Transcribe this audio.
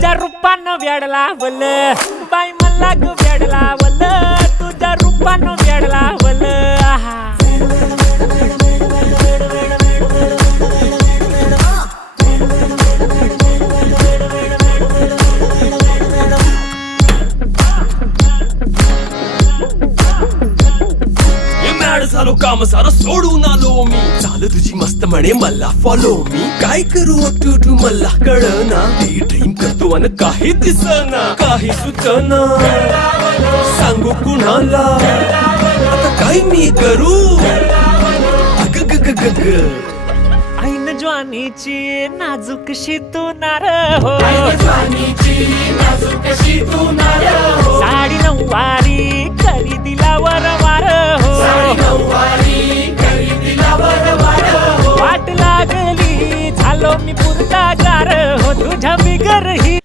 तुझ्या रूपानं वेड लावल बाई मला ग वेड लावल तुझ्या रूपानं वेड लावल आहा झालो काम सारं सोडून आलो मी चाल तुझी मस्त म्हणे मला फॉलो मी काय करू टू मला कळना ती ड्रीम करतो अन काही दिसना काही सुचना सांगू कुणाला आता काय मी करू अग ग ग ग ग ऐन ज्वानीची नाजूकशी तू नार हो साडी नऊवारी करी दिला वरवार हो वाट लागली झालो मी पुरता गार हो तुझ्या बिगर ही